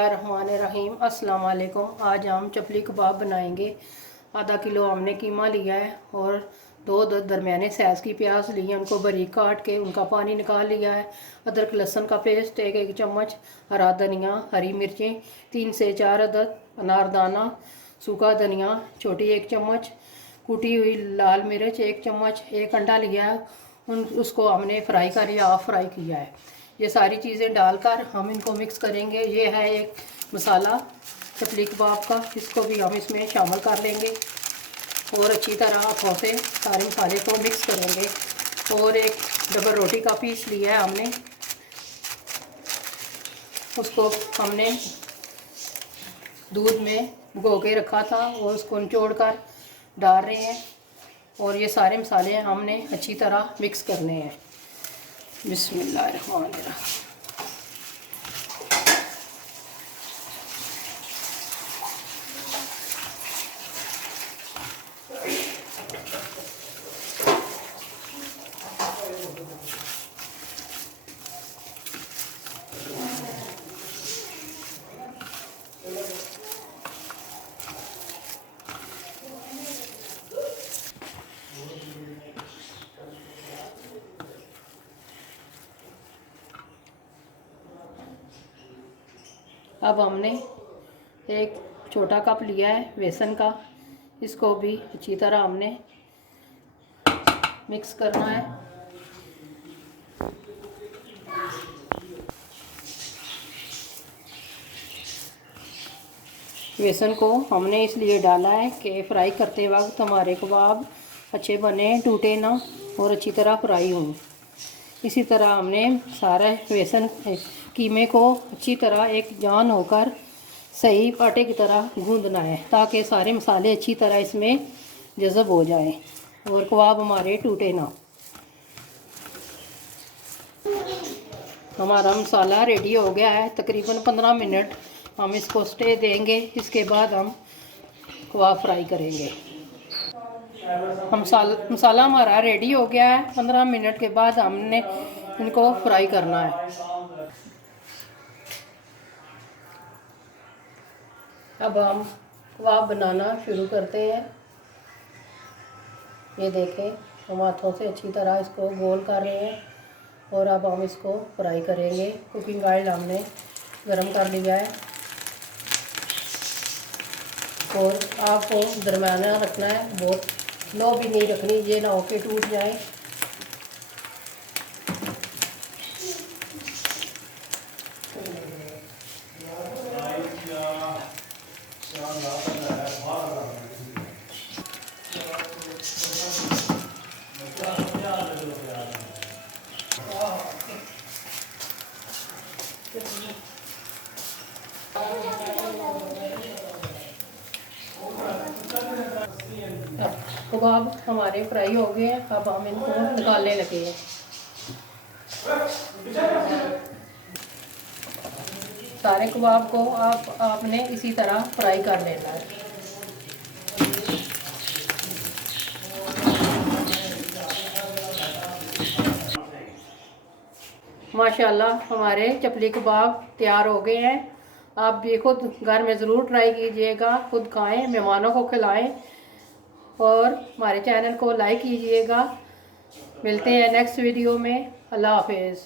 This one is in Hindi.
बिस्मिल्लाहिर्रहमानिर्रहीम। अस्सलाम वालेकुम। आज हम चपली कबाब बनाएंगे। आधा किलो हमने कीमा लिया है और दो दरमियाने साइज़ की प्याज ली है, उनको बारीक काट के उनका पानी निकाल लिया है। अदरक लहसुन का पेस्ट एक चम्मच, हरा धनिया, हरी मिर्चें 3 से 4 अदद, अनारदाना, सूखा धनिया छोटी 1 चम्मच, कुटी हुई लाल मिर्च 1 चम्मच, एक अंडा लिया है, उसको हमने फ्राई कर या हाफ फ्राई किया है। ये सारी चीज़ें डालकर हम इनको मिक्स करेंगे। ये है एक मसाला चपली कबाब का, इसको भी हम इसमें शामिल कर लेंगे और अच्छी तरह हाथों से सारे मसाले को मिक्स करेंगे। और एक डबल रोटी का पीस लिया है हमने, उसको हमने दूध में भिगो के रखा था और उसको निचोड़ कर डाल रहे हैं। और ये सारे मसाले हमने अच्छी तरह मिक्स करने हैं। बिस्मिल्लाहिर्रहमानिर्रहीम। अब हमने एक छोटा कप लिया है बेसन का, इसको भी अच्छी तरह हमने मिक्स करना है। बेसन को हमने इसलिए डाला है कि फ्राई करते वक्त हमारे कबाब अच्छे बने, टूटे ना और अच्छी तरह फ्राई हों। इसी तरह हमने सारा बेसन कीमे को अच्छी तरह एक जान होकर सही आटे की तरह गूंदना है, ताकि सारे मसाले अच्छी तरह इसमें जज़ब हो जाएं और कबाब हमारे टूटे ना। हमारा मसाला रेडी हो गया है। तकरीबन 15 मिनट हम इसको स्टे देंगे। इसके बाद हम कबाब फ्राई करेंगे। हम मसाला हमारा रेडी हो गया है। 15 मिनट के बाद हमने इनको फ्राई करना है। अब हम कबाब बनाना शुरू करते हैं। ये देखें, हम हाथों से अच्छी तरह इसको गोल कर रहे हैं और अब हम इसको फ्राई करेंगे। कुकिंग ऑयल हमने गरम कर लिया है और आपको दरमियाना रखना है, बहुत लो भी नहीं रखनी, ये ना हो के टूट जाए। कबाब हमारे फ्राई हो गए हैं। अब हम इनको निकालने लगे हैं। सारे कबाब को आपने इसी तरह फ्राई कर लेना है। माशाल्लाह हमारे चपली कबाब तैयार हो गए हैं। आप भी खुद घर में ज़रूर ट्राई कीजिएगा, खुद खाएं, मेहमानों को खिलाएं और हमारे चैनल को लाइक कीजिएगा। मिलते हैं नेक्स्ट वीडियो में। अल्लाह हाफिज़।